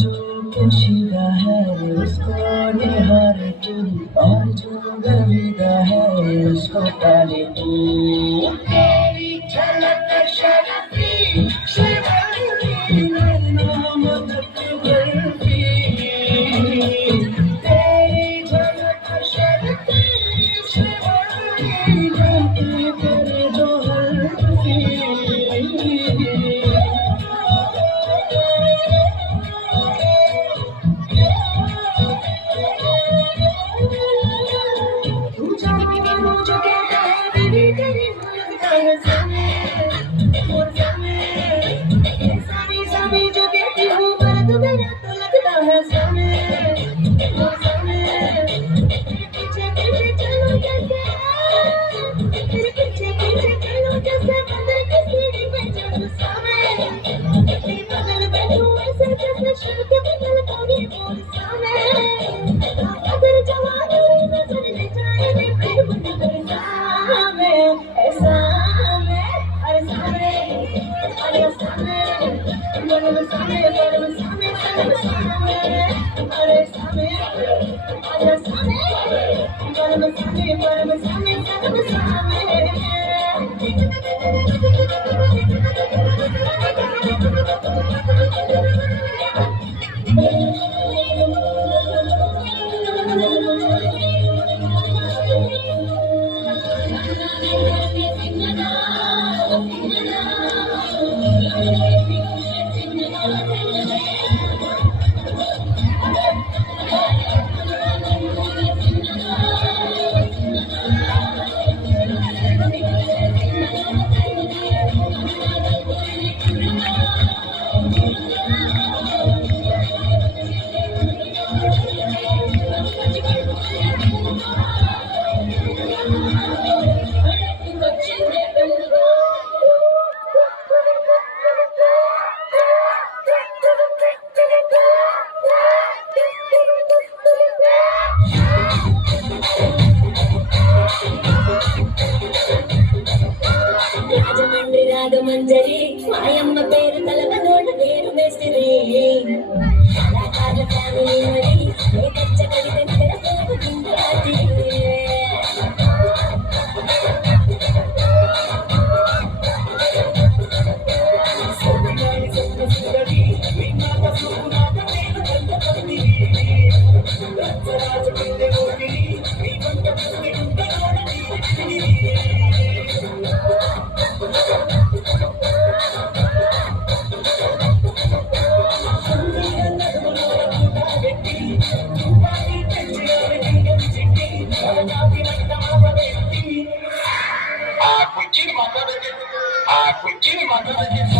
जो पोशीदा है उसको निहार तू, और जो गर्विदा है उसको पाले तू। तेरी झलक शर्फी शिवंगी नैना मदद बर्फी, तेरी झलक शर्फी शिवंगी जाती तेरे जो हल्फी। तू जाने मुझे कहता है मेरी तेरी लगता है समय और समय, ये सारी सारी जो कहती हूँ पर तू मेरा तो लगता है समय और समय। तेरे पीछे पीछे चलो जैसे, तेरे पीछे पीछे चलो जैसे बंदर की सीढ़ी पे चढ़ूं समय, तेरे बगल बैठूं ऐसे जैसे शर के बगल कोई मोर समय। अगर जवानी नजर ले जाए रे फिर मुझे सामे ऐसा में, अरे सामे, अरे सामे, मन सामे, मन सामे, सामे, अरे सामे, अरे सामे, मन सामे, मन सामे, सामे। రాజమండ్రి రాగమంజరి మాయమ్మ పేరు తలపదోడ పేరు మేస్తిరి, కళాకారుల ఫ్యామిలీ మరి ఏ కచ్చ కడితే నిద్ర పోదు కిందరాతి. Cualquier matador